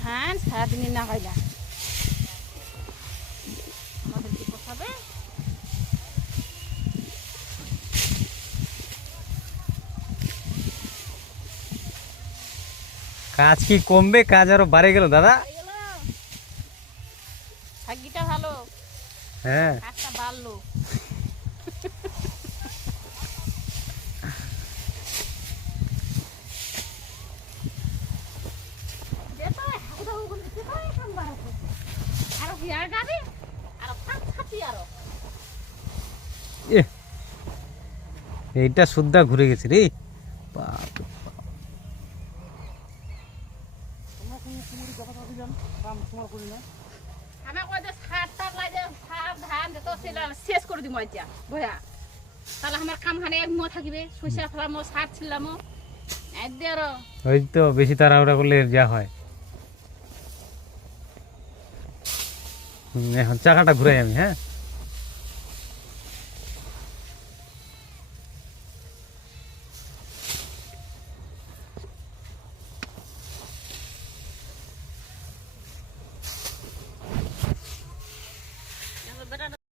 ধান সারাদিনই না হয় না, আমাদের কি পোষাবে? কাজ কি কমবে, কাজ আরো বাড়ে গেল দাদা। ভাগ্যিটা ভালো, হ্যাঁ কাজটা বাড়লো। এ, এইটা সুদ্ধা ঘুরে গেছে রে বাপ রে বাপ। শেষ করে দিব ভয়া, তাহলে আমার কাম খানে এক থাকিবে, সরিষা ফেলাম, সার ছিলাম, ওই তো বেশি তাড়াহুড়া করলে যা হয়। এখন চাকাটা ঘুরাই আমি, হ্যাঁ।